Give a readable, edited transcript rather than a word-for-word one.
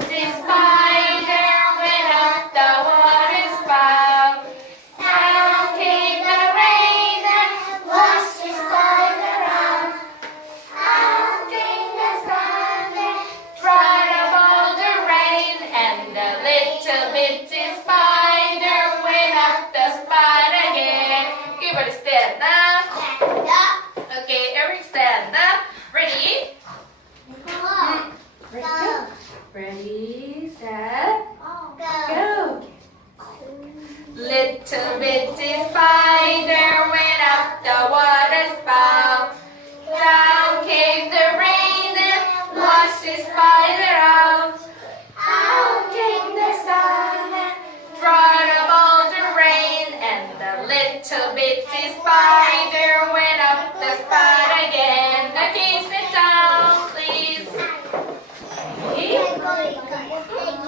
bitty spider went up the water spout. Down came the rain and washed the spider out. Out came the sun and dried up all the rain, and the little bitty spider went up the spout again. Everybody stand up. Okay, everybody stand up. Ready? Ready, set, go. Little bitty spider went up the water spout. Down came the rain and washed the spider out. Out came the sun and dried up all the rain, and the little bitty spider went up the spout again. Okay, sit down, please. Okay.